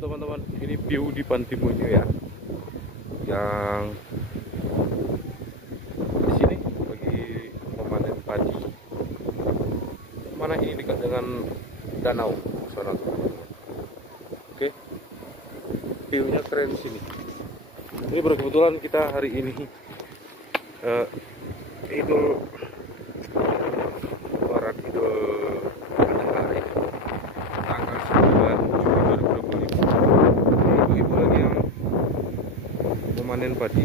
teman-teman, ini view di Pantimunyu ya, yang di sini lagi memanen padi. Mana ini dekat dengan danau sana tuh. Oke, viewnya keren di sini. Ini berkebetulan kita hari ini Idul Mubarak, Idul Adha ya, tanggal 9 Juli 2025. Ibu-ibu lagi yang memanen padi.